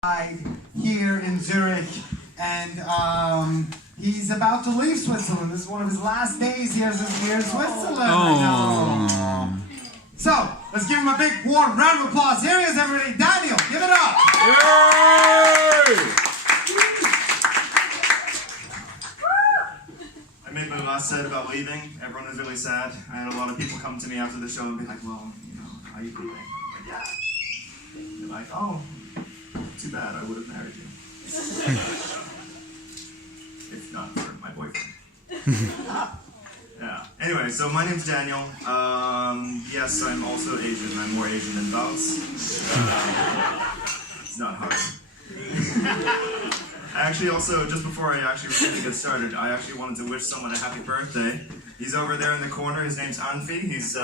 Here in Zurich, and he's about to leave Switzerland. This is one of his last days here in Switzerland. I know. So, let's give him a big warm round of applause. Here he is, everybody. Daniel, give it up. Yay! I made my last set about leaving. Everyone was really sad. I had a lot of people come to me after the show and be like, well, how you feeling? I'm like, yeah. They're like, oh, too bad, I would have married you. If not for my boyfriend. Yeah. Anyway, so my name's Daniel. Yes, I'm also Asian. I'm more Asian than Bounce. It's not hard. I actually also, just before I actually really get started, I actually wanted to wish someone a happy birthday. He's over there in the corner. His name's Anfi. He's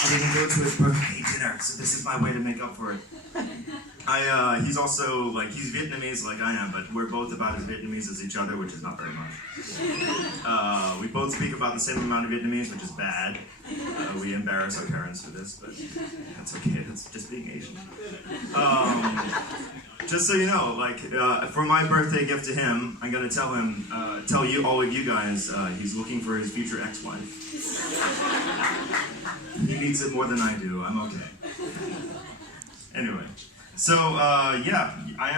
I didn't go to his birthday dinner, so this is my way to make up for it. He's also, he's Vietnamese like I am, but we're both about as Vietnamese as each other, which is not very much. We both speak about the same amount of Vietnamese, which is bad. We embarrass our parents for this, but that's okay, that's just being Asian. Just so you know, for my birthday gift to him, I'm gonna tell him, tell you, all of you guys, he's looking for his future ex-wife. He needs it more than I do. I'm okay. Anyway, so yeah, I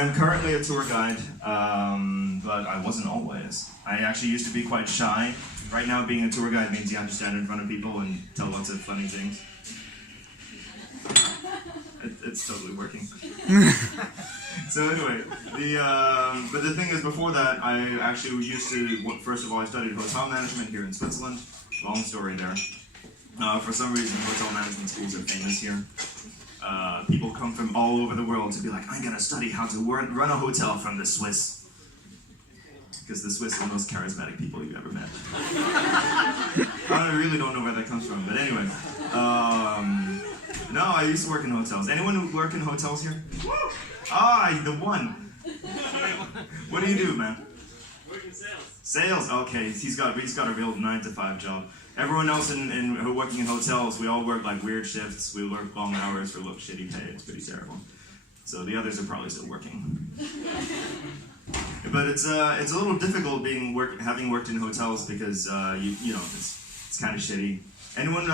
am currently a tour guide, but I wasn't always. I actually used to be quite shy. Right now, being a tour guide means you have to stand in front of people and tell lots of funny things. It's totally working. So anyway, but the thing is, before that, I actually used to. First of all, I studied hotel management here in Switzerland. Long story there. For some reason, hotel management schools are famous here. People come from all over the world to be like, I'm gonna study how to run a hotel from the Swiss. Because the Swiss are the most charismatic people you've ever met. I really don't know where that comes from, but anyway. No, I used to work in hotels. Anyone work in hotels here? Ah, the one. What do you do, man? Work in sales. Sales? Okay, he's got a real 9-to-5 job. Everyone else who working in hotels, we all work like weird shifts. We work long hours for shitty pay. It's pretty terrible. So the others are probably still working. But it's a little difficult having worked in hotels because it's kind of shitty. Anyone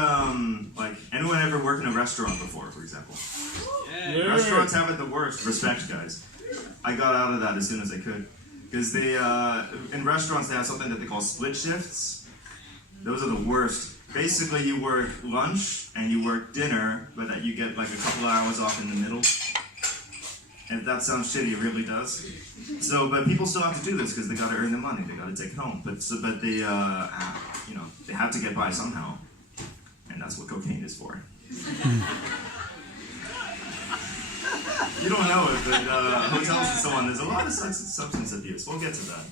ever worked in a restaurant before, for example? Yeah. Restaurants have it the worst. Respect, guys. I got out of that as soon as I could. Because in restaurants they have something that they call split shifts. Those are the worst. Basically, you work lunch and you work dinner, but that you get a couple hours off in the middle. And if that sounds shitty, it really does. So, but people still have to do this because they got to earn their money. They got to take it home. But they, they have to get by somehow, and that's what cocaine is for. You don't know it, but hotels and so on, there's a lot of substance abuse. We'll get to that.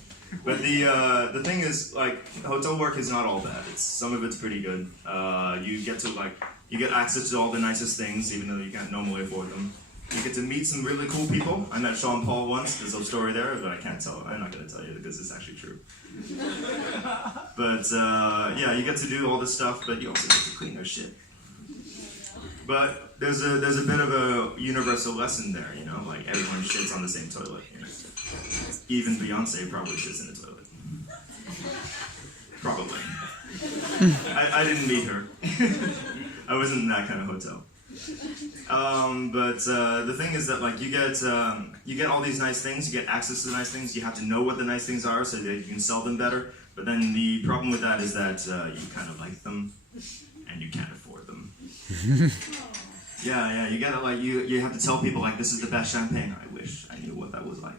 But the thing is, hotel work is not all bad. Some of it's pretty good. You get access to all the nicest things, even though you can't normally afford them. You get to meet some really cool people. I met Sean Paul once. There's a story there, but I can't tell. I'm not going to tell you because it's actually true. But yeah, you get to do all this stuff, but you also get to clean their shit. But there's a bit of a universal lesson there, everyone shits on the same toilet. Even Beyonce probably shits in a toilet. Probably. I didn't meet her. I wasn't in that kind of hotel. But the thing is that you get all these nice things, you get access to the nice things, you have to know what the nice things are so that you can sell them better. But then the problem with that is that you kind of like them and you can't afford them. Yeah, you gotta you have to tell people this is the best champagne. I wish I knew what that was like.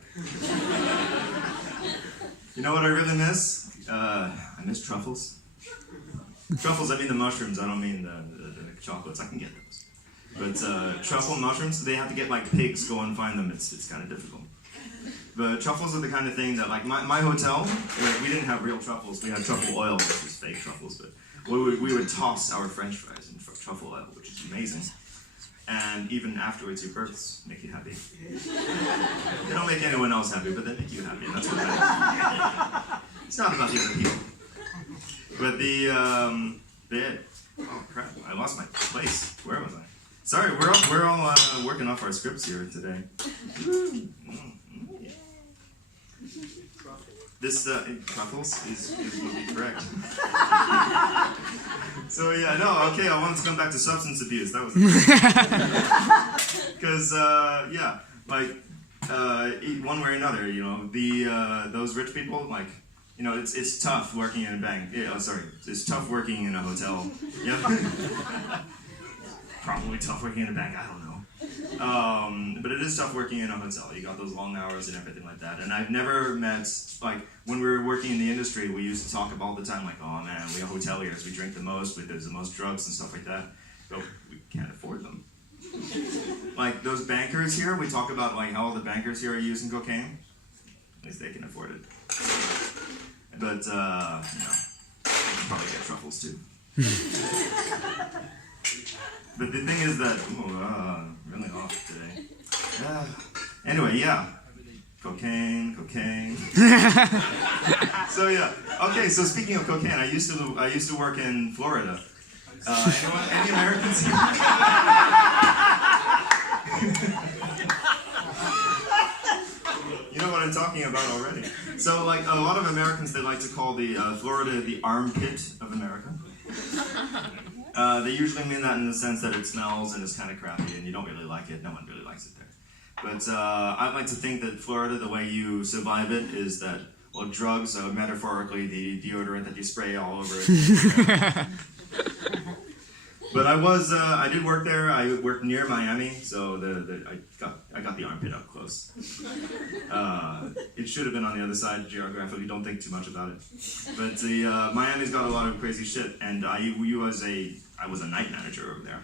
You know what I really miss? I miss truffles. Truffles, I mean the mushrooms. I don't mean the chocolates. I can get those. But truffle mushrooms, they have to get pigs go and find them. It's kind of difficult. But truffles are the kind of thing that my hotel, we didn't have real truffles. We had truffle oil, which was fake truffles. But we would toss our French fries in truffle oil, which is amazing. And even afterwards, your burps make you happy. They don't make anyone else happy, but they make you happy. And that's what matters. It's not about the other people. But oh crap, I lost my place. Where was I? Sorry, we're all working off our scripts here today. This truffles is will be correct. So yeah, no, okay. I wanted to come back to substance abuse. That was because yeah, like one way or another, you know, those rich people, like, you know, it's tough working in a bank. Yeah, sorry, it's tough working in a hotel. Yep. Probably tough working in a bank. I don't know. But it is tough working in a hotel. You got those long hours and everything like that. And I've never met, like, when we were working in the industry, we used to talk all the time, like, oh man, we are hoteliers. We drink the most. There's the most drugs and stuff like that. But we can't afford them. Like those bankers here, we talk about like how all the bankers here are using cocaine. At least they can afford it. But you know, they can probably get truffles too. But the thing is that really off today. Anyway, yeah, cocaine. So yeah, okay. So speaking of cocaine, I used to work in Florida. Any Americans here? You know what I'm talking about already. So, like, a lot of Americans, they like to call the Florida the armpit of America. They usually mean that in the sense that it smells and it's kind of crappy and you don't really like it. No one really likes it there. But I like to think that Florida, the way you survive it is that, well, drugs, metaphorically, the deodorant that you spray all over it. But I did work there. I worked near Miami, so I got the armpit up close. It should have been on the other side geographically. Don't think too much about it. But Miami's got a lot of crazy shit, and I was a night manager over there.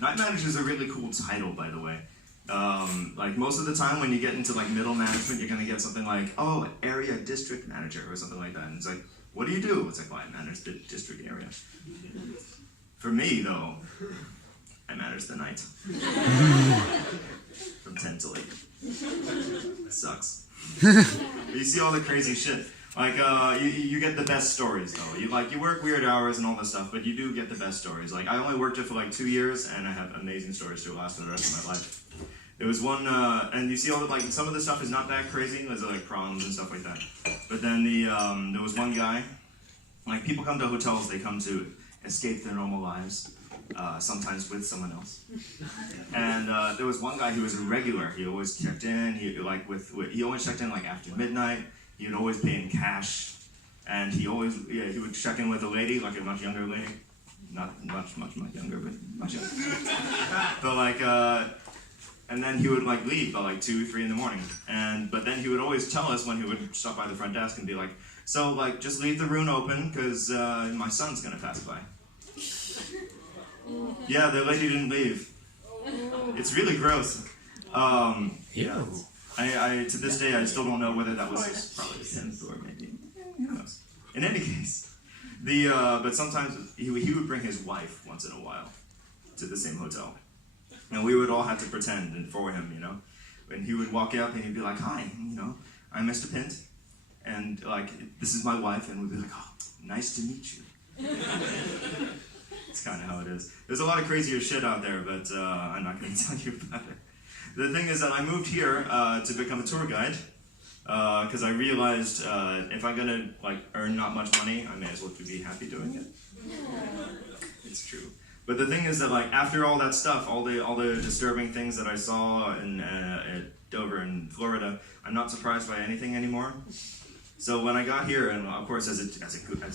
Night manager is a really cool title, by the way. Like most of the time when you get into like middle management, you're gonna get something like, oh, area district manager or something like that. And it's like, what do you do? It's like, well, I manage the district area. For me, though, I manage the night. From 10 till 8. It sucks. But you see all the crazy shit. Like, you get the best stories, though. You work weird hours and all this stuff, but you do get the best stories. Like, I only worked there for like 2 years, and I have amazing stories to last for the rest of my life. There was one, and you see all the, like, some of the stuff is not that crazy. There's like proms and stuff like that. But then there was one guy, like, people come to hotels, they come to escape their normal lives, sometimes with someone else. And there was one guy who was a regular. He always checked in. He always checked in like after midnight. He would always pay in cash, and he would check in with a lady, like a much younger lady, not much younger, but much younger. But like, and then he would like leave by like 2 or 3 in the morning. But then he would always tell us when he would stop by the front desk and be like, so, like, just leave the room open, because my son's going to pass by. Yeah, the lady didn't leave. It's really gross. Yeah. I to this day, I still don't know whether that was probably the 10th floor, maybe. Who knows? In any case, but sometimes he would bring his wife once in a while to the same hotel. And we would all have to pretend and for him, you know. And he would walk up and he'd be like, hi, you know, I'm Mr. Pint. And, like, this is my wife, and we'd be like, oh, nice to meet you. It's kind of how it is. There's a lot of crazier shit out there, but I'm not going to tell you about it. The thing is that I moved here to become a tour guide, because I realized if I'm going to, like, earn not much money, I may as well be happy doing it. It's true. But the thing is that, like, after all that stuff, all the disturbing things that I saw over in Florida, I'm not surprised by anything anymore. So when I got here, and of course as a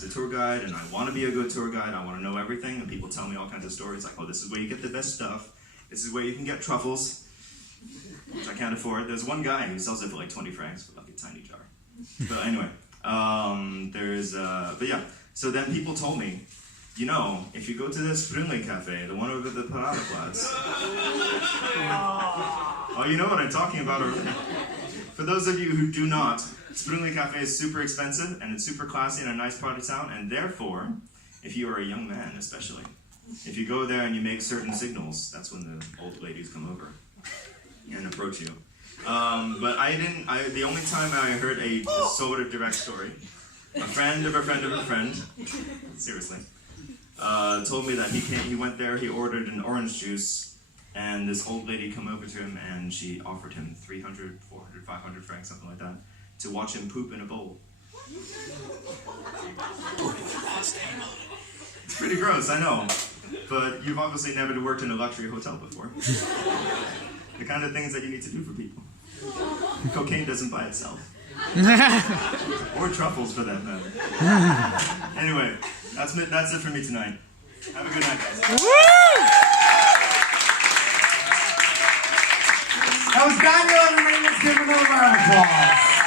tour guide, and I want to be a good tour guide, I want to know everything, and people tell me all kinds of stories, like, oh, this is where you get the best stuff, this is where you can get truffles, which I can't afford. There's one guy who sells it for like 20 francs for like a tiny jar. But anyway, but yeah, so then people told me, you know, if you go to this Sprüngli Cafe, the one over the Paradeplatz, oh, you know what I'm talking about already. For those of you who do not, Sprüngli Cafe is super expensive, and it's super classy in a nice part of town, and therefore, if you are a young man especially, if you go there and you make certain signals, that's when the old ladies come over and approach you. But the only time I heard a sort of direct story, a friend of a friend of a friend, seriously, told me that he went there, he ordered an orange juice, and this old lady come over to him and she offered him 300, 400, 500 francs, something like that, to watch him poop in a bowl. It's pretty gross, I know, but you've obviously never worked in a luxury hotel before. The kind of things that you need to do for people. Cocaine doesn't buy itself. Or truffles, for that matter. Anyway, that's it for me tonight. Have a good night, guys. That was Daniel, everybody. Let's give him a round of applause.